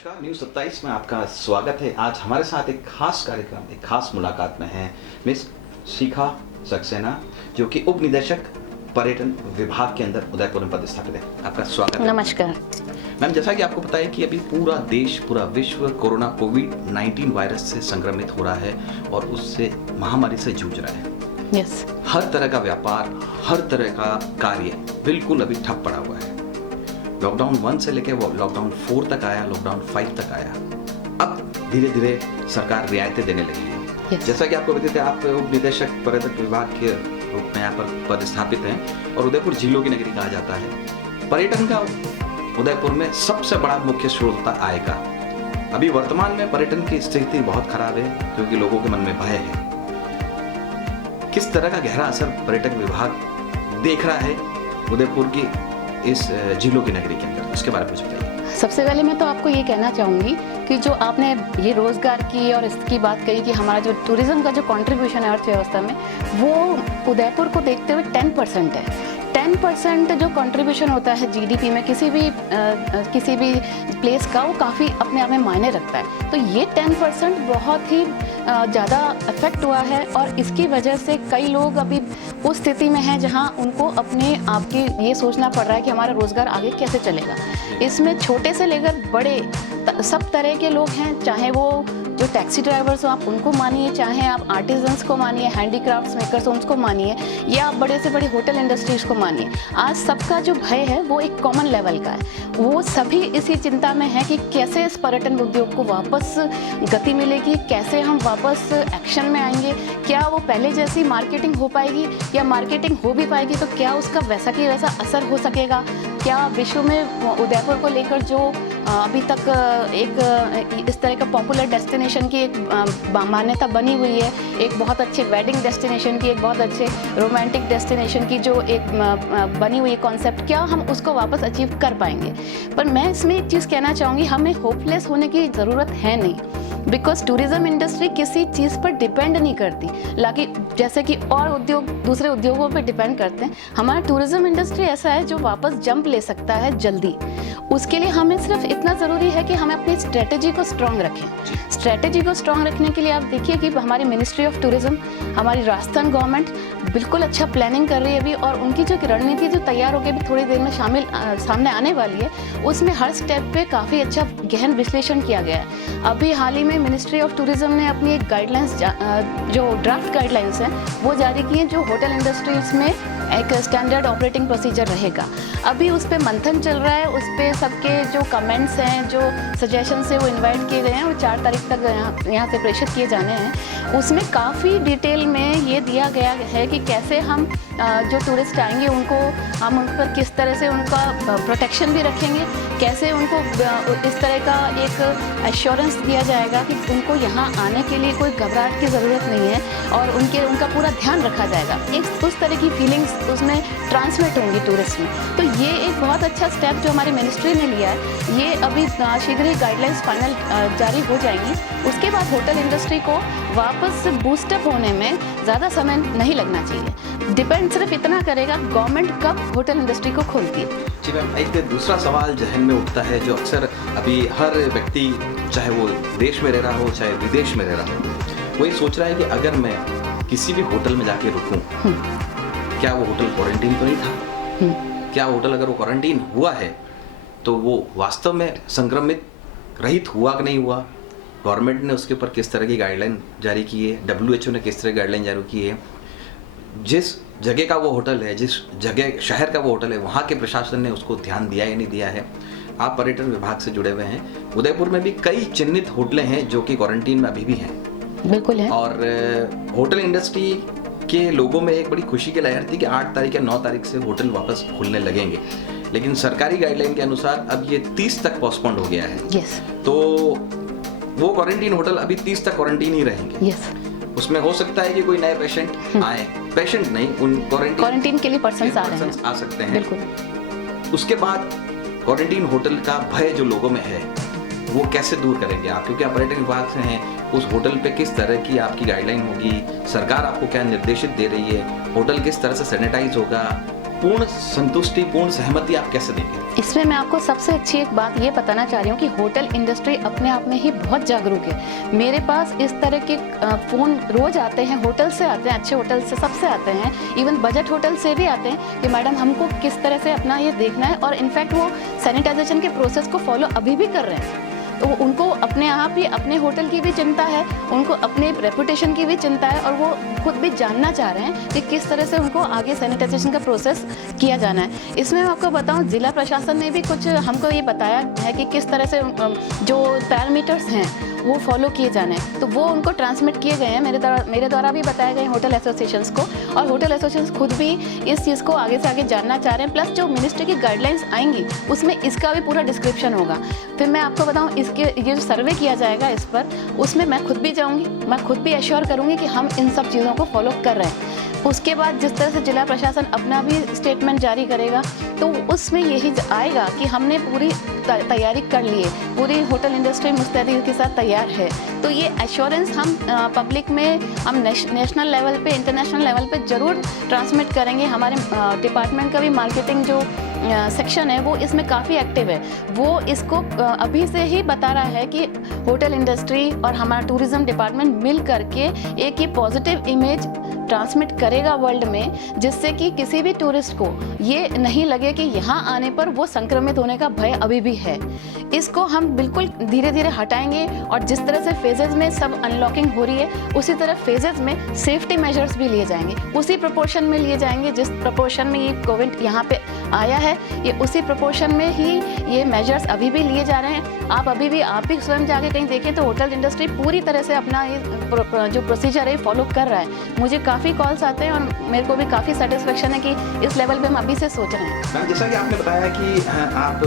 नमस्कार, न्यूज़ 27 में आपका स्वागत है। आज हमारे साथ एक खास कार्यक्रम, एक खास मुलाकात में है मिस शिखा सक्सेना, जो कि उप निदेशक पर्यटन विभाग के अंदर उदयपुर में पदस्थापित है। आपका स्वागत है। नमस्कार मैम, जैसा कि आपको पता है कि अभी पूरा देश, पूरा विश्व कोरोना कोविड-19 वायरस से संक्रमित हो रहा है और उससे महामारी से जूझ रहा है। यस हर तरह का व्यापार, हर तरह का कार्य बिल्कुल अभी ठप पड़ा हुआ है। लॉकडाउन 1 से लेकर वो लॉकडाउन 4 तक आया, लॉकडाउन 5 तक आया। अब धीरे धीरे सरकार रियायतें देने लगी है। Yes. जैसा कि आपको बताते, आप उप निदेशक पर्यटन विभाग के रूप में यहाँ पर पदस्थापित हैं और उदयपुर झीलों की नगरी कहा जाता है। पर्यटन का उदयपुर में सबसे बड़ा मुख्य स्रोत होता आय का। अभी वर्तमान में पर्यटन की स्थिति बहुत खराब है क्योंकि लोगों के मन में भय है। किस तरह का गहरा असर पर्यटन विभाग देख रहा है उदयपुर की इस झीलों की नगरी के अंदर, उसके बारे में कुछ बताइए। सबसे पहले मैं तो आपको ये कहना चाहूँगी कि जो आपने ये रोज़गार की और इसकी बात कही कि हमारा जो टूरिज़्म का जो कंट्रीब्यूशन है अर्थव्यवस्था में, वो उदयपुर को देखते हुए 10% है। 10% जो कंट्रीब्यूशन होता है जीडीपी में किसी भी प्लेस का, वो काफ़ी अपने आप में मायने रखता है। तो ये 10% बहुत ही ज़्यादा अफेक्ट हुआ है और इसकी वजह से कई लोग अभी उस स्थिति में हैं जहां उनको अपने आप की ये सोचना पड़ रहा है कि हमारा रोज़गार आगे कैसे चलेगा। इसमें छोटे से लेकर बड़े सब तरह के लोग हैं, चाहे वो जो टैक्सी ड्राइवर्स हो आप उनको मानिए, चाहे आप आर्टिजन्स को मानिए, हैंडीक्राफ्ट्स मेकर्स उनको मानिए, या आप बड़े से बड़ी होटल इंडस्ट्रीज़ को मानिए। आज सबका जो भय है वो एक कॉमन लेवल का है। वो सभी इसी चिंता में है कि कैसे इस पर्यटन उद्योग को वापस गति मिलेगी, कैसे हम वापस एक्शन में आएंगे, क्या वो पहले जैसी मार्केटिंग हो पाएगी, या मार्केटिंग हो भी पाएगी तो क्या उसका वैसा कि वैसा असर हो सकेगा, क्या विश्व में उदयपुर को लेकर जो अभी तक एक इस तरह का पॉपुलर डेस्टिनेशन की एक मान्यता बनी हुई है, एक बहुत अच्छे वेडिंग डेस्टिनेशन की, एक बहुत अच्छे रोमांटिक डेस्टिनेशन की जो एक बनी हुई कॉन्सेप्ट, क्या हम उसको वापस अचीव कर पाएंगे। पर मैं इसमें एक चीज़ कहना चाहूँगी, हमें होपलेस होने की ज़रूरत है नहीं, बिकॉज टूरिज़्म इंडस्ट्री किसी चीज़ पर डिपेंड नहीं करती, लाकि जैसे कि और उद्योग दूसरे उद्योगों पर डिपेंड करते हैं। हमारा टूरिज़्म इंडस्ट्री ऐसा है जो वापस जंप ले सकता है जल्दी। उसके लिए हमें सिर्फ इतना ज़रूरी है कि हमें अपनी स्ट्रेटेजी को स्ट्रॉन्ग रखें। स्ट्रेटेजी को स्ट्रॉन्ग रखने के लिए आप देखिए कि हमारी मिनिस्ट्री ऑफ टूरिज़्म, हमारी राजस्थान गवर्नमेंट बिल्कुल अच्छा प्लानिंग कर रही है अभी, और उनकी जो रणनीति जो तैयार होकर अभी थोड़ी देर में सामने आने वाली है, उसमें हर स्टेप पे काफ़ी अच्छा गहन विश्लेषण किया गया है। अभी हाल ही में मिनिस्ट्री ऑफ टूरिज़्म ने अपनी एक गाइडलाइंस, जो ड्राफ्ट गाइडलाइंस हैं वो जारी की हैं, जो होटल इंडस्ट्रीज़ में एक स्टैंडर्ड ऑपरेटिंग प्रोसीजर रहेगा। अभी उस पर मंथन चल रहा है, उस पर सबके जो कमेंट्स हैं, जो सजेशंस हैं, वो इनवाइट किए गए हैं और 4 तारीख तक यहाँ से प्रेषित किए जाने हैं। उसमें काफ़ी डिटेल में ये दिया गया है कि कैसे हम जो टूरिस्ट आएंगे उनको हम उन पर किस तरह से उनका प्रोटेक्शन भी रखेंगे, कैसे उनको इस तरह का एक एश्योरेंस दिया जाएगा कि उनको यहाँ आने के लिए कोई घबराहट की ज़रूरत नहीं है और उनका पूरा ध्यान रखा जाएगा। एक उस तरह की फीलिंग्स उसमें ट्रांसमिट होंगी टूरिस्ट में। तो ये एक बहुत अच्छा स्टेप जो हमारी मिनिस्ट्री ने लिया है। ये अभी शीघ्र ही गाइडलाइंस फाइनल जारी हो जाएंगी। उसके बाद होटल इंडस्ट्री को वापस बूस्टअप होने में ज़्यादा समय नहीं लगना चाहिए। डिपेंड सिर्फ इतना करेगा गवर्नमेंट कब होटल इंडस्ट्री को खोलती है। जी मैम, एक दूसरा सवाल जहन में उठता है जो अक्सर अभी हर व्यक्ति, चाहे वो देश में रह रहा हो चाहे विदेश में रह रहा हो, वो ये सोच रहा है कि अगर मैं किसी भी होटल में जाके रुकूं, क्या वो होटल क्वारंटीन तो नहीं था? क्या होटल अगर वो क्वारंटीन हुआ है तो वो वास्तव में संक्रमित रहित हुआ कि नहीं हुआ? गवर्नमेंट ने उसके ऊपर किस तरह की गाइडलाइन जारी की है? WHO ने किस तरह की गाइडलाइन जारी की है? जिस जगह का वो होटल है, जिस जगह शहर का वो होटल है, वहाँ के प्रशासन ने उसको ध्यान दिया या नहीं दिया है? आप पर्यटन विभाग से जुड़े हुए हैं। उदयपुर में भी कई चिन्हित होटलें हैं जो कि क्वारंटीन में अभी भी हैं। बिल्कुल है। और होटल इंडस्ट्री के लोगों में एक बड़ी खुशी की लहर थी कि 8 तारीख या 9 तारीख से होटल वापस खुलने लगेंगे, लेकिन सरकारी गाइडलाइन के अनुसार अब ये 30 तक पोस्टपोन्ड हो गया है। यस। तो वो क्वारंटीन होटल अभी 30 तक क्वारंटीन ही रहेंगे। यस। उसमें हो सकता है कि कोई नए पेशेंट आए, पेशेंट नहीं, उन क्वारंटीन के लिए पर्सन्स आ रहे हैं, आ सकते हैं। बिल्कुल। उसके बाद क्वारंटीन होटल का भय जो लोगों में है वो कैसे दूर करेंगे आप? क्योंकि आप पर्यटन विभाग से हैं, उस होटल पे किस तरह की आपकी गाइडलाइन होगी? सरकार आपको क्या निर्देशित दे रही है? होटल किस तरह से सैनिटाइज होगा? पूर्ण संतुष्टि, पूर्ण सहमति आप कैसे देंगे? इसमें मैं आपको सबसे अच्छी एक बात ये बताना चाह रही हूँ कि होटल इंडस्ट्री अपने आप में ही बहुत जागरूक है। मेरे पास इस तरह के फ़ोन रोज़ आते हैं, होटल से आते हैं, अच्छे होटल से सबसे आते हैं, इवन बजट होटल से भी आते हैं कि मैडम हमको किस तरह से अपना ये देखना है, और इनफैक्ट वो सैनिटाइजेशन के प्रोसेस को फॉलो अभी भी कर रहे हैं। तो उनको अपने आप ही अपने होटल की भी चिंता है, उनको अपने रेपुटेशन की भी चिंता है, और वो खुद भी जानना चाह रहे हैं कि किस तरह से उनको आगे सैनिटाइजेशन का प्रोसेस किया जाना है। इसमें मैं आपको बताऊं, जिला प्रशासन ने भी कुछ हमको ये बताया है कि किस तरह से जो पैरामीटर्स हैं वो फॉलो किए जाने हैं, तो वो उनको ट्रांसमिट किए गए हैं, मेरे द्वारा भी बताए गए होटल एसोसिएशंस को, और होटल एसोसिएशंस खुद भी इस चीज़ को आगे से आगे जानना चाह रहे हैं। प्लस जो मिनिस्ट्री की गाइडलाइंस आएंगी उसमें इसका भी पूरा डिस्क्रिप्शन होगा। फिर मैं आपको बताऊं, इसके ये जो सर्वे किया जाएगा इस पर, उसमें मैं खुद भी जाऊँगी, मैं खुद भी एश्योर करूँगी कि हम इन सब चीज़ों को फॉलो कर रहे हैं। उसके बाद जिस तरह से जिला प्रशासन अपना भी स्टेटमेंट जारी करेगा, तो उसमें यही आएगा कि हमने पूरी तैयारी कर ली है, पूरी होटल इंडस्ट्री मुस्तैदी के साथ तैयार है। तो ये एश्योरेंस हम पब्लिक में, हम नेशनल लेवल पे, इंटरनेशनल लेवल पे ज़रूर ट्रांसमिट करेंगे। हमारे डिपार्टमेंट का भी मार्केटिंग जो सेक्शन है वो इसमें काफ़ी एक्टिव है। वो इसको अभी से ही बता रहा है कि होटल इंडस्ट्री और हमारा टूरिज़्म डिपार्टमेंट मिल करके एक ये पॉजिटिव इमेज ट्रांसमिट करेगा वर्ल्ड में, जिससे कि किसी भी टूरिस्ट को ये नहीं लगे कि यहाँ आने पर वो संक्रमित होने का भय अभी भी है। इसको हम बिल्कुल धीरे धीरे हटाएंगे, और जिस तरह से फेजेज़ में सब अनलॉकिंग हो रही है, उसी तरह फेजेज़ में सेफ्टी मेजर्स भी लिए जाएंगे, उसी प्रोपोर्शन में लिए जाएंगे जिस प्रोपोर्शन में ये कोविड यहाँ पे आया है, ये उसी प्रोपोर्शन में ही ये मेजर्स अभी भी लिए जा रहे हैं। आप भी स्वयं जाके कहीं देखें तो होटल इंडस्ट्री पूरी तरह से अपना ये जो प्रोसीजर है फॉलो कर रहा है। मुझे काफ़ी कॉल्स आते हैं और मेरे को भी काफ़ी सेटिस्फेक्शन है कि इस लेवल पे हम अभी से सोच रहे हैं। मैम, जैसा कि आपने बताया कि आप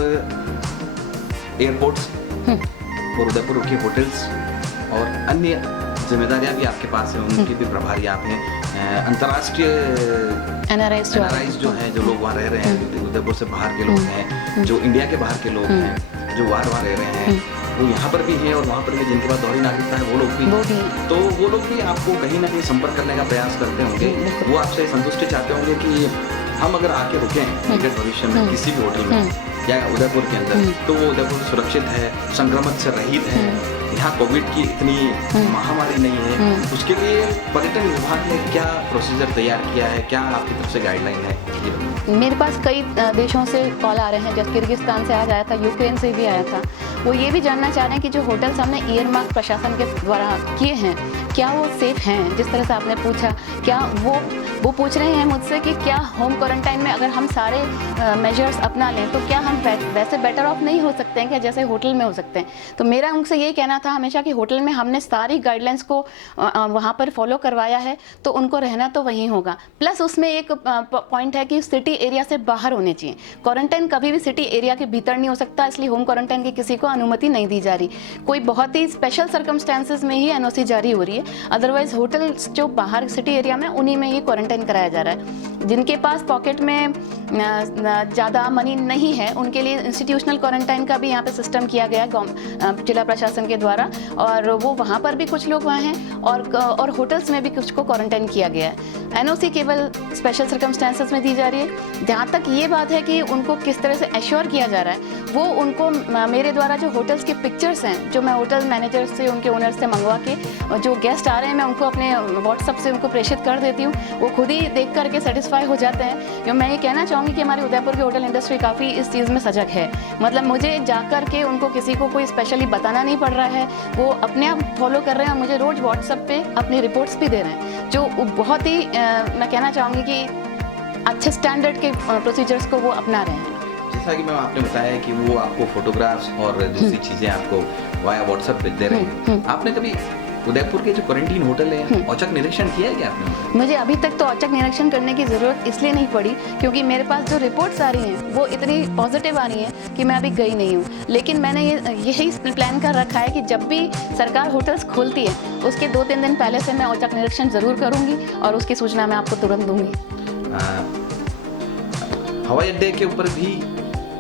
एयरपोर्ट्स और उदयपुर के होटल्स और अन्य जिम्मेदारियां भी आपके पास हैं, उनके भी प्रभारी आप हैं। अंतर्राष्ट्रीय एनआरआईज जो हैं, जो लोग वहाँ रह रहे हैं, उदयपुर से बाहर के लोग हैं, जो इंडिया के बाहर के लोग हैं, जो वहाँ रह रहे हैं, वो यहाँ पर भी हैं, और वहाँ पर भी जिनके पास दोहरी नागरिकता है वो लोग भी, तो वो लोग भी आपको कहीं ना कहीं संपर्क करने का प्रयास करते होंगे। वो आपसे संतुष्टि चाहते होंगे कि हम अगर आके रुकें निकट भविष्य में किसी भी होटल में या उदयपुर के अंदर, तो वो उदयपुर सुरक्षित है, संक्रमण से रहित है, यहाँ कोविड की इतनी महामारी नहीं है। उसके लिए पर्यटन विभाग ने क्या प्रोसीजर तैयार किया है, क्या आपकी तरफ से गाइडलाइन है? मेरे पास कई देशों से कॉल आ रहे हैं, जैसे किर्गिस्तान से आज आया था, यूक्रेन से भी आया था। वो ये भी जानना चाह रहे हैं कि जो होटल्स हमने ईयरमार्क प्रशासन के द्वारा किए हैं, क्या वो सेफ हैं? जिस तरह से आपने पूछा, क्या वो पूछ रहे हैं मुझसे कि क्या होम क्वारंटाइन में अगर हम सारे मेजर्स अपना लें तो क्या हम वैसे बेटर ऑफ नहीं हो सकते हैं क्या जैसे होटल में हो सकते हैं? तो मेरा उनसे यही कहना था हमेशा कि होटल में हमने सारी गाइडलाइंस को वहाँ पर फॉलो करवाया है, तो उनको रहना तो वहीं होगा। प्लस उसमें एक पॉइंट है कि सिटी एरिया से बाहर होने चाहिए। क्वारंटाइन कभी भी सिटी एरिया के भीतर नहीं हो सकता, इसलिए होम क्वारंटाइन की किसी को अनुमति नहीं दी जा रही। कोई बहुत ही स्पेशल सर्कमस्टेंसेस में ही एनओसी जारी हो रही है, अदरवाइज होटल्स जो बाहर सिटी एरिया में उन्हीं में ही क्वारंटाइन कराया जा रहा है। जिनके पास पॉकेट में ज़्यादा मनी नहीं है उनके लिए इंस्टीट्यूशनल क्वारंटाइन का भी यहाँ पे सिस्टम किया गया जिला प्रशासन के द्वारा, और वो वहाँ पर भी कुछ लोग वहाँ हैं, और होटल्स में भी कुछ को क्वारंटाइन किया गया है। एनओसी केवल स्पेशल सर्कमस्टेंसेस में दी जा रही है। जहाँ तक ये बात है कि उनको किस तरह से एश्योर किया जा रहा है, वो उनको मेरे द्वारा जो होटल्स के पिक्चर्स हैं, जो मैं होटल मैनेजर से, उनके ओनर से मंगवा के, जो गेस्ट आ रहे हैं मैं उनको अपने व्हाट्सअप से उनको प्रेषित कर देती हूँ। वो खुद ही देख करके सेटिस्फाई हो जाते हैं। जो मैं ये कहना चाहूँगी कि हमारी उदयपुर की होटल इंडस्ट्री काफ़ी इस चीज़ में सजग है। मतलब मुझे जा कर के उनको किसी को कोई स्पेशली बताना नहीं पड़ रहा है, वो अपने आप फॉलो कर रहे हैं, मुझे रोज़ व्हाट्सएप पे अपनी रिपोर्ट्स भी दे रहे हैं, जो बहुत ही मैं कहना चाहूँगी कि अच्छे स्टैंडर्ड के प्रोसीजर्स को वो अपना रहे हैं। जैसा कि मैम आपने बताया कि वो आपको फोटोग्राफ्स और दूसरी चीज़ें आपको वाया व्हाट्सएप पे दे रहे हैं। आपने कभी उदयपुर के जो क्वारंटीन होटल है औचक निरीक्षण किया है क्या आपने? मुझे अभी तक तो औचक निरीक्षण करने की ज़रूरत इसलिए नहीं पड़ी क्योंकि मेरे पास जो रिपोर्ट्स आ रही हैं वो इतनी पॉजिटिव आ रही हैं कि मैं अभी गई नहीं हूँ। लेकिन मैंने यही प्लान कर रखा है कि जब भी सरकार होटल्स खोलती है उसके 2-3 दिन पहले से मैं औचक निरीक्षण ज़रूर करूँगी और उसकी सूचना मैं आपको तुरंत दूँगी। हवाई अड्डे के ऊपर भी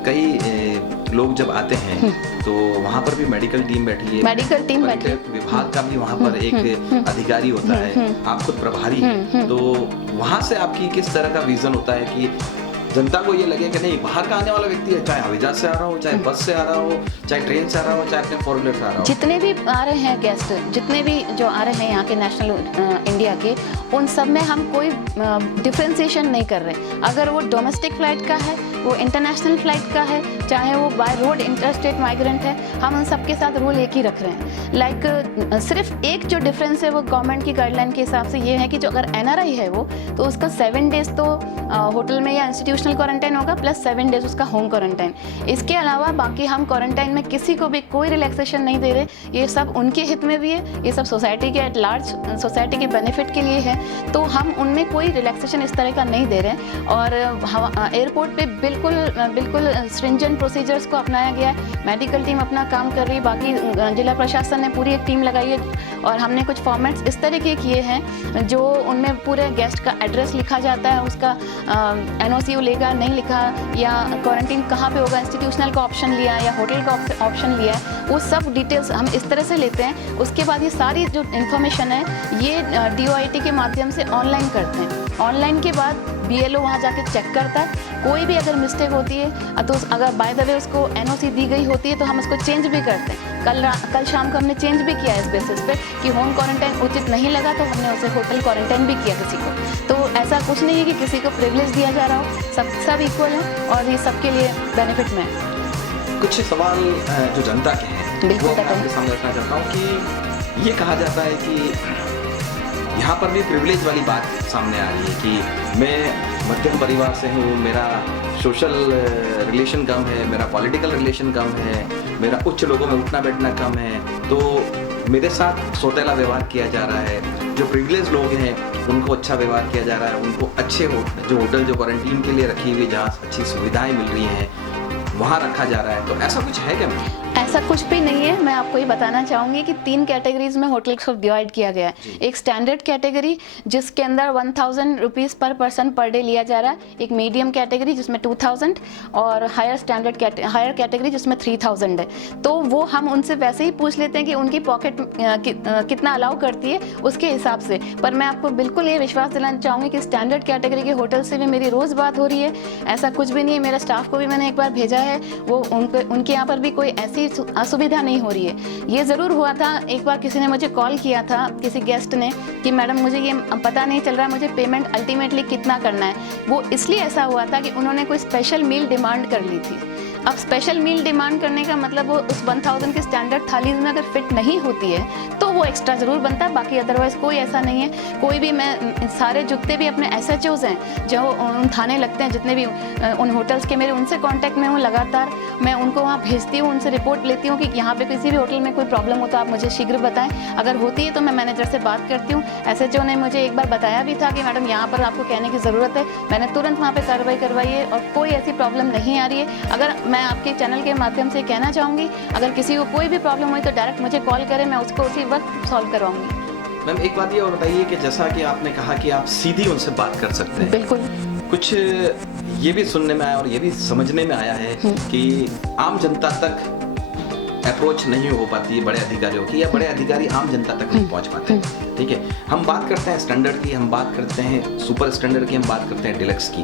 कई लोग जब आते हैं तो वहाँ पर भी मेडिकल टीम बैठी है, मेडिकल टीम बैठी है, विभाग का भी वहाँ पर एक अधिकारी होता है, आप खुद प्रभारी हैं, तो वहाँ से आपकी किस तरह का विजन होता है कि जनता को ये लगे कि नहीं बाहर का आने वाला व्यक्ति है, चाहे हवाई जहाज से आ रहा हो, चाहे बस से आ रहा हो, चाहे ट्रेन से आ रहा हो, चाहे अपने फोर व्हीलर से आ रहा हो। जितने भी आ रहे हैं गेस्ट, जितने भी जो आ रहे हैं यहाँ के नेशनल इंडिया के, उन सब में हम कोई डिफ्रेंसिएशन नहीं कर रहे। अगर वो डोमेस्टिक फ्लाइट का है, वो इंटरनेशनल फ्लाइट का है, चाहे वो बाय रोड इंटरस्टेट माइग्रेंट है, हम उन सबके साथ रूल एक ही रख रहे हैं। लाइक सिर्फ एक जो डिफरेंस है वो गवर्नमेंट की गाइडलाइन के हिसाब से ये है कि जो अगर NRI है वो, तो उसका 7 डेज तो होटल में या इंस्टीट्यूशनल क्वारंटाइन होगा, प्लस 7 डेज उसका होम क्वारंटाइन। इसके अलावा बाकी हम क्वारंटाइन में किसी को भी कोई रिलैक्सेशन नहीं दे रहे। ये सब उनके हित में भी है, ये सब सोसाइटी के एट लार्ज, सोसाइटी के बेनिफिट के लिए है, तो हम उनमें कोई रिलैक्सेशन इस तरह का नहीं दे रहे हैं। और एयरपोर्ट पे बिल्कुल स्ट्रिंजेंट प्रोसीजर्स को अपनाया गया है। मेडिकल टीम अपना काम कर रही है, बाकी जिला प्रशासन ने पूरी एक टीम लगाई है, और हमने कुछ फॉर्मेट्स इस तरह के किए हैं जो उनमें पूरे गेस्ट का एड्रेस लिखा जाता है, उसका NOC लेगा नहीं लिखा, या क्वारंटीन कहाँ पे होगा, इंस्टीट्यूशनल का ऑप्शन लिया या होटल का ऑप्शन लिया है, वो सब डिटेल्स हम इस तरह से लेते हैं। उसके बाद ये सारी जो इन्फॉर्मेशन है ये DOIT के माध्यम से ऑनलाइन करते हैं। ऑनलाइन के बाद BLO वहाँ जाके चेक करता है। कोई भी अगर मिस्टेक होती है तो अगर बाय द वे उसको NOC दी गई होती है तो हम उसको चेंज भी करते हैं। कल शाम को हमने चेंज भी किया इस बेसिस पे कि होम क्वारंटाइन उचित नहीं लगा तो हमने उसे होटल क्वारंटाइन भी किया किसी को। तो ऐसा कुछ नहीं है कि किसी को प्रिविलेज दिया जा रहा हो, सब इक्वल है और ये सबके लिए बेनिफिट में है। कुछ सवाल जो जनता के हैं बिल्कुल वो मैं आपके सामने रखना चाहता हूँ कि ये कहा जाता है कि यहाँ पर भी प्रिविलेज वाली बात सामने आ रही है कि मैं मध्यम परिवार से हूँ, मेरा सोशल रिलेशन कम है, मेरा पॉलिटिकल रिलेशन कम है, मेरा उच्च लोगों में उठना बैठना कम है, तो मेरे साथ सौतेला व्यवहार किया जा रहा है। जो प्रिविलेज लोग हैं उनको अच्छा व्यवहार किया जा रहा है, उनको अच्छे जो होटल जो क्वारंटीन के लिए रखी हुई जहाँ अच्छी सुविधाएँ मिल रही हैं वहाँ रखा जा रहा है। तो ऐसा कुछ है क्या? ऐसा कुछ भी नहीं है। मैं आपको ये बताना चाहूँगी कि 3 कैटेगरीज में होटल्स को डिवाइड किया गया है। एक स्टैंडर्ड कैटेगरी जिसके अंदर 1000 रुपीज़ पर पर्सन पर डे लिया जा रहा है, एक मीडियम कैटेगरी जिसमें 2000 और हायर कैटेगरी जिसमें 3000 है। तो वो हम उनसे वैसे ही पूछ लेते हैं कि उनकी पॉकेट कितना अलाउ करती है उसके हिसाब से। पर मैं आपको बिल्कुल ये विश्वास दिलाना चाहूँगी कि स्टैंडर्ड कैटेगरी के होटल से भी मेरी रोज़ बात हो रही है। ऐसा कुछ भी नहीं है। मेरा स्टाफ को भी मैंने एक बार भेजा है, वो उनके यहाँ पर भी कोई ऐसी असुविधा नहीं हो रही है। ये ज़रूर हुआ था, एक बार किसी ने मुझे कॉल किया था, किसी गेस्ट ने, कि मैडम मुझे ये पता नहीं चल रहा मुझे पेमेंट अल्टीमेटली कितना करना है। वो इसलिए ऐसा हुआ था कि उन्होंने कोई स्पेशल मील डिमांड कर ली थी। अब स्पेशल मील डिमांड करने का मतलब वो उस 1000 के स्टैंडर्ड थालीज में अगर फिट नहीं होती है तो वो एक्स्ट्रा ज़रूर बनता है, बाकी अदरवाइज़ कोई ऐसा नहीं है। कोई भी, मैं सारे जितने भी अपने SHOs हैं जो उन थाने लगते हैं, जितने भी उन होटल्स के, मेरे उनसे कांटेक्ट में हूँ लगातार। मैं उनको वहाँ भेजती हूँ, उनसे रिपोर्ट लेती हूँ कि यहाँ पे किसी भी होटल में कोई प्रॉब्लम हो तो आप मुझे शीघ्र बताएं। अगर होती है तो मैं मैनेजर से बात करती हूँ। SHO ने मुझे एक बार बताया भी था कि मैडम यहाँ पर आपको कहने की ज़रूरत है। मैंने तुरंत वहाँ पर कार्रवाई करवाई है और कोई ऐसी प्रॉब्लम नहीं आ रही है। अगर मैं आपके चैनल के माध्यम से कहना चाहूँगी, अगर किसी को कोई भी प्रॉब्लम हुई तो डायरेक्ट मुझे कॉल करें, मैं उसको उसी वक्त सॉल्व करवाऊँगी। मैम एक बात ये और बताइए कि जैसा कि आपने कहा कि आप सीधी उनसे बात कर सकते हैं, बिल्कुल। कुछ ये भी सुनने में आया और ये भी समझने में आया है कि आम जनता तक अप्रोच नहीं हो पाती है बड़े अधिकारियों की, या बड़े अधिकारी आम जनता तक नहीं पहुंच पाते। ठीक है, हम बात करते हैं स्टैंडर्ड की, हम बात करते हैं सुपर स्टैंडर्ड की, हम बात करते हैं डिलक्स की।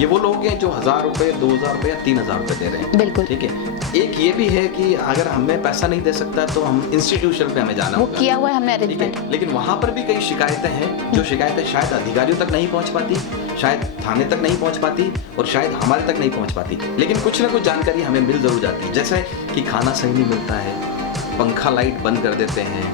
ये वो लोग हैं जो 1000 रुपये, 2000 रुपये या 3000 रुपये दे रहे हैं। बिल्कुल। ठीक है, एक ये भी है कि अगर हमें पैसा नहीं दे सकता तो हम इंस्टीट्यूशन पे हमें जाना होगा, वो किया हुआ है हमने अरेंजमेंट। लेकिन वहाँ पर भी कई शिकायतें हैं, जो शिकायतें शायद अधिकारियों तक नहीं पहुँच पाती, शायद थाने तक नहीं पहुँच पाती और शायद हमारे तक नहीं पहुँच पाती, लेकिन कुछ ना कुछ जानकारी हमें मिल जरूर जाती है। जैसे कि खाना सही नहीं मिलता है, पंखा लाइट बंद कर देते हैं,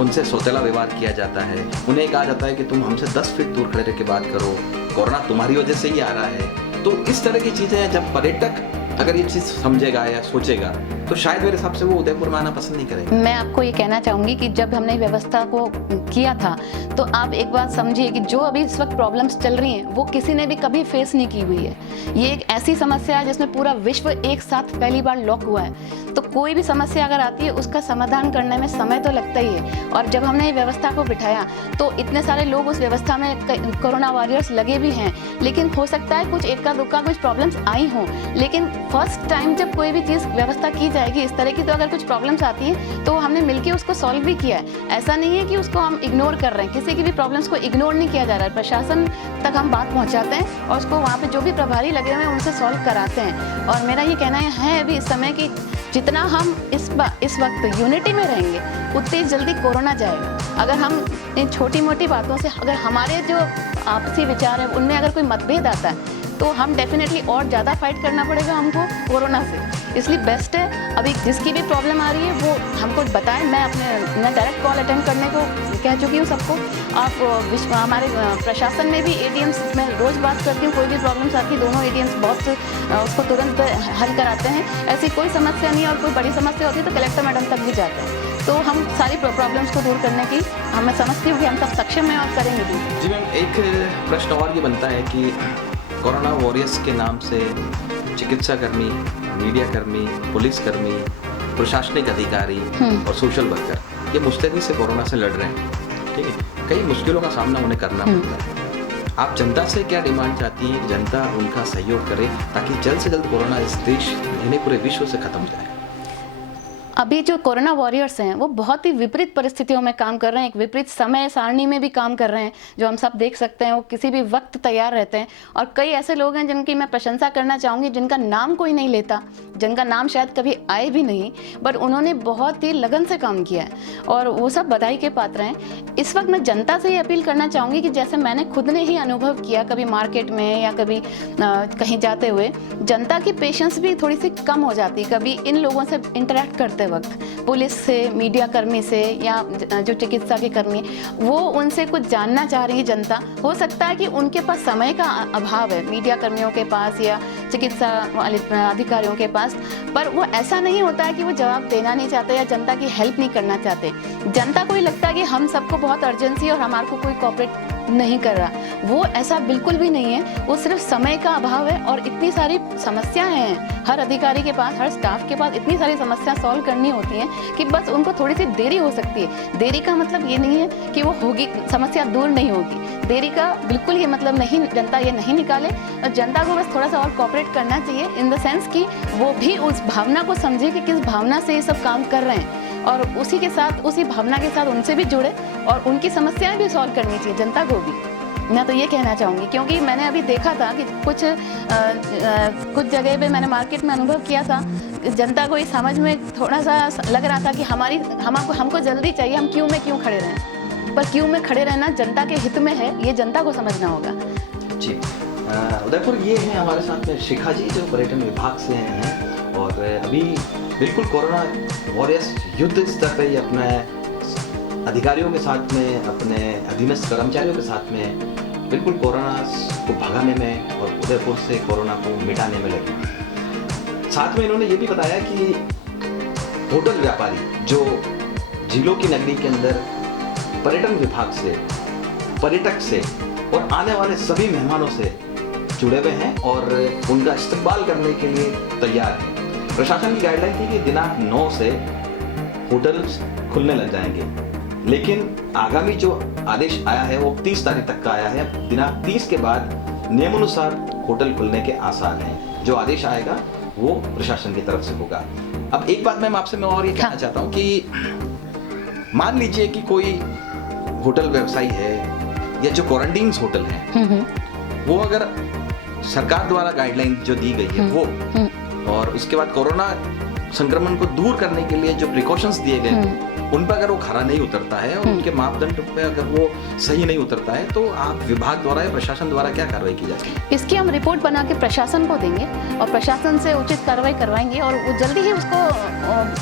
उनसे सौतेला व्यवहार किया जाता है, उन्हें कहा जाता है कि तुम हमसे 10 फीट दूर खड़े रह के बात करो, कोरोना तुम्हारी वजह से ही आ रहा है। तो इस तरह की चीज़ें जब पर्यटक अगर ये चीज़ समझेगा या सोचेगा तो शायद मेरे हिसाब से वो उदयपुर में आना पसंद नहीं करेगा। मैं आपको ये कहना चाहूँगी कि जब हमने व्यवस्था को किया था तो आप एक बात समझिए कि जो अभी इस वक्त प्रॉब्लम्स चल रही हैं वो किसी ने भी कभी फेस नहीं की हुई है। ये एक ऐसी समस्या है जिसमें पूरा विश्व एक साथ पहली बार लॉक हुआ है। तो कोई भी समस्या अगर आती है उसका समाधान करने में समय तो लगता ही है। और जब हमने व्यवस्था को बिठाया तो इतने सारे लोग उस व्यवस्था में कोरोना वॉरियर्स लगे भी हैं, लेकिन हो सकता है कुछ इक्का दुक्का कुछ प्रॉब्लम्स आई हों, लेकिन फर्स्ट टाइम जब कोई भी चीज़ व्यवस्था की जाएगी इस तरह की, तो अगर कुछ प्रॉब्लम्स आती हैं तो हमने मिलके उसको सॉल्व भी किया है। ऐसा नहीं है कि उसको हम इग्नोर कर रहे हैं, किसी की भी प्रॉब्लम्स को इग्नोर नहीं किया जा रहा है। प्रशासन तक हम बात पहुंचाते हैं और उसको वहाँ पे जो भी प्रभारी लगे हुए हैं उनसे सॉल्व कराते हैं। और मेरा ये कहना है अभी इस समय कि जितना हम इस वक्त यूनिटी में रहेंगे उतनी जल्दी कोरोना जाएगा। अगर हम इन छोटी मोटी बातों से, अगर हमारे जो आपसी विचार है उनमें अगर कोई मतभेद आता है तो हम डेफिनेटली और ज़्यादा फाइट करना पड़ेगा हमको कोरोना से। इसलिए बेस्ट है अभी जिसकी भी प्रॉब्लम आ रही है वो हमको बताएं। मैं डायरेक्ट कॉल अटेंड करने को कह चुकी हूँ सबको। आप हमारे प्रशासन में भी ADMs में रोज़ बात करती हूँ, कोई भी प्रॉब्लम्स आती है दोनों ADMs बहुत उसको तुरंत हल कराते हैं। ऐसी कोई समस्या नहीं है और कोई बड़ी समस्या होती है तो कलेक्टर मैडम तक भी जाते हैं। तो हम सारी प्रॉब्लम्स को दूर करने की मैं समझती हूँ कि हम सब सक्षम हैं और करेंगे भी। जी मैम, एक प्रश्न और ये बनता है कि कोरोना वॉरियर्स के नाम से चिकित्साकर्मी, मीडियाकर्मी, पुलिसकर्मी, प्रशासनिक अधिकारी और सोशल वर्कर ये मुस्तैदी से कोरोना से लड़ रहे हैं, ठीक है। कई मुश्किलों का सामना उन्हें करना पड़ता है। आप जनता से क्या डिमांड चाहती हैं कि जनता उनका सहयोग करे ताकि जल्द से जल्द कोरोना इस देश यानी पूरे विश्व से खत्म हो जाए? अभी जो कोरोना वॉरियर्स हैं वो बहुत ही विपरीत परिस्थितियों में काम कर रहे हैं, एक विपरीत समय सारणी में भी काम कर रहे हैं, जो हम सब देख सकते हैं। वो किसी भी वक्त तैयार रहते हैं और कई ऐसे लोग हैं जिनकी मैं प्रशंसा करना चाहूँगी, जिनका नाम कोई नहीं लेता, जिनका नाम शायद कभी आए भी नहीं, बट उन्होंने बहुत ही लगन से काम किया है और वो सब बधाई के पात्र हैं। इस वक्त मैं जनता से ये अपील करना चाहूँगी कि जैसे मैंने खुद ने ही अनुभव किया कभी मार्केट में या कभी कहीं जाते हुए, जनता की पेशेंस भी थोड़ी सी कम हो जाती कभी इन लोगों से इंटरेक्ट करते वक्त, पुलिस से, मीडिया कर्मी से या जो चिकित्सा के कर्मी, वो उनसे कुछ जानना चाह रही है जनता। हो सकता है कि उनके पास समय का अभाव है, मीडिया कर्मियों के पास या चिकित्सा अधिकारियों के पास, पर वो ऐसा नहीं होता है कि वो जवाब देना नहीं चाहते या जनता की हेल्प नहीं करना चाहते। जनता को ही लगता है कि हम सबको बहुत अर्जेंसी और हमारे को कोई कॉपरेट नहीं कर रहा। वो ऐसा बिल्कुल भी नहीं है, वो सिर्फ समय का अभाव है और इतनी सारी समस्याएं हैं हर अधिकारी के पास, हर स्टाफ के पास इतनी सारी समस्या सॉल्व करनी होती हैं कि बस उनको थोड़ी सी देरी हो सकती है। देरी का मतलब ये नहीं है कि वो होगी, समस्या दूर नहीं होगी। देरी का बिल्कुल ये मतलब नहीं, जनता ये नहीं निकाले और जनता को बस थोड़ा सा और कॉपरेट करना चाहिए इन द सेंस कि वो भी उस भावना को समझे कि किस भावना से ये सब काम कर रहे हैं और उसी के साथ, उसी भावना के साथ उनसे भी जुड़े और उनकी समस्याएं भी सॉल्व करनी चाहिए जनता को भी। मैं तो ये कहना चाहूँगी क्योंकि मैंने अभी देखा था कि कुछ जगह पे मैंने मार्केट में अनुभव किया था, जनता को इस समझ में थोड़ा सा लग रहा था कि हमको जल्दी चाहिए, हम क्यू में क्यों खड़े रहें, पर क्यू में खड़े रहना जनता के हित में है, ये जनता को समझना होगा। जी उदयपुर ये है हमारे साथ में शिखा जी जो पर्यटन विभाग से हैं और अभी बिल्कुल कोरोना वॉरियर्स युद्ध स्तर पर ही अपने अधिकारियों के साथ में, अपने अधीनस्थ कर्मचारियों के साथ में बिल्कुल कोरोना को भगाने में और उदयपुर से कोरोना को मिटाने में लगे। साथ में इन्होंने ये भी बताया कि होटल व्यापारी जो झीलों की नगरी के अंदर पर्यटन विभाग से, पर्यटक से और आने वाले सभी मेहमानों से जुड़े हुए हैं और उनका इस्तेमाल करने के लिए तैयार हैं। प्रशासन की गाइडलाइन थी कि दिनांक 9 से होटल्स खुलने लग जाएंगे, लेकिन आगामी जो आदेश आया है वो 30 तारीख तक का आया है। दिनांक 30 के बाद नियमानुसार होटल खुलने के आसार हैं। जो आदेश आएगा वो प्रशासन की तरफ से होगा। अब एक बात मैम आपसे मैं और ये कहना चाहता हूँ कि मान लीजिए कि कोई होटल व्यवसायी है या जो क्वारंटीन होटल हैं वो अगर सरकार द्वारा गाइडलाइन जो दी गई है वो और उसके बाद कोरोना संक्रमण को दूर करने के लिए जो प्रिकॉशंस दिए गए उन पर अगर वो खरा नहीं उतरता है और उनके मापदंड पे अगर वो सही नहीं उतरता है तो आप विभाग द्वारा या प्रशासन द्वारा क्या कार्रवाई की जाती है? इसकी हम रिपोर्ट बना के प्रशासन को देंगे और प्रशासन से उचित कार्रवाई करवाएंगे और वो जल्दी ही उसको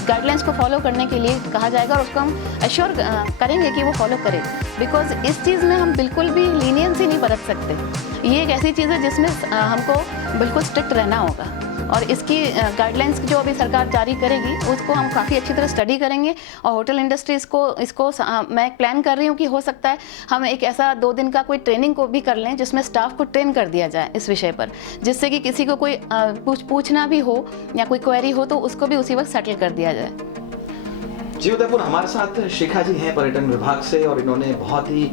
गाइडलाइंस को फॉलो करने के लिए कहा जाएगा और उसको हम एश्योर करेंगे कि वो फॉलो करे। बिकॉज इस चीज़ में हम बिल्कुल भी लीनियंसी नहीं बरत सकते। ये एक ऐसी चीज़ है जिसमें हमको बिल्कुल स्ट्रिक्ट रहना होगा और इसकी गाइडलाइंस जो अभी सरकार जारी करेगी उसको हम काफ़ी अच्छी तरह स्टडी करेंगे और होटल इंडस्ट्री इसको मैं एक प्लान कर रही हूँ कि हो सकता है हम एक ऐसा 2 दिन का कोई ट्रेनिंग को भी कर लें जिसमें स्टाफ को ट्रेन कर दिया जाए इस विषय पर, जिससे कि किसी को कोई पूछना भी हो या कोई क्वेरी हो तो उसको भी उसी वक्त सेटल कर दिया जाए। जी उदयपुर हमारे साथ शिखा जी हैं पर्यटन विभाग से और इन्होंने बहुत ही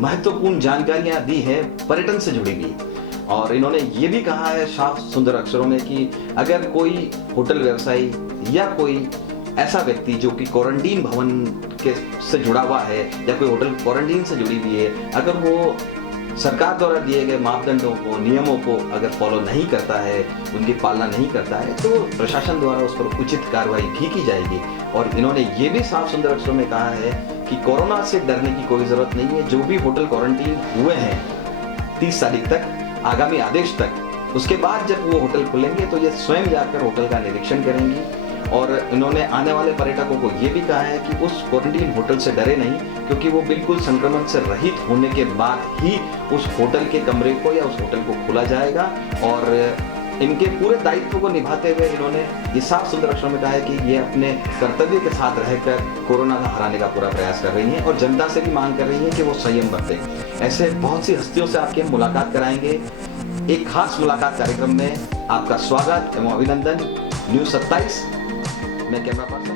महत्वपूर्ण जानकारियां दी है पर्यटन से जुड़ी हुई। और इन्होंने ये भी कहा है साफ सुंदर अक्षरों में कि अगर कोई होटल व्यवसायी या कोई ऐसा व्यक्ति जो कि क्वारंटीन भवन के से जुड़ा हुआ है या कोई होटल क्वारंटीन से जुड़ी हुई है, अगर वो सरकार द्वारा दिए गए मापदंडों को, नियमों को अगर फॉलो नहीं करता है, उनकी पालना नहीं करता है, तो प्रशासन द्वारा उस पर उचित कार्रवाई भी की जाएगी। और इन्होंने ये भी साफ सुंदर अक्षरों में कहा है कि कोरोना से डरने की कोई ज़रूरत नहीं है। जो भी होटल क्वारंटीन हुए हैं 30 तारीख तक, आगामी आदेश तक, उसके बाद जब वो होटल खुलेंगे तो ये स्वयं जाकर होटल का निरीक्षण करेंगी। और इन्होंने आने वाले पर्यटकों को ये भी कहा है कि उस क्वारंटीन होटल से डरे नहीं, क्योंकि वो बिल्कुल संक्रमण से रहित होने के बाद ही उस होटल के कमरे को या उस होटल को खोला जाएगा। और इनके पूरे दायित्व को निभाते हुए इन्होंने ये साफ सुंदर अक्षरों में कहा है कि ये अपने कर्तव्य के साथ रहकर कोरोना का हराने का पूरा प्रयास कर रही हैं और जनता से भी मांग कर रही हैं कि वो संयम बरतें। ऐसे बहुत सी हस्तियों से आपकी हम मुलाकात कराएंगे। एक खास मुलाकात कार्यक्रम में आपका स्वागत एवं अभिनंदन। न्यूज़ 27 मैं कैमरा पर्सन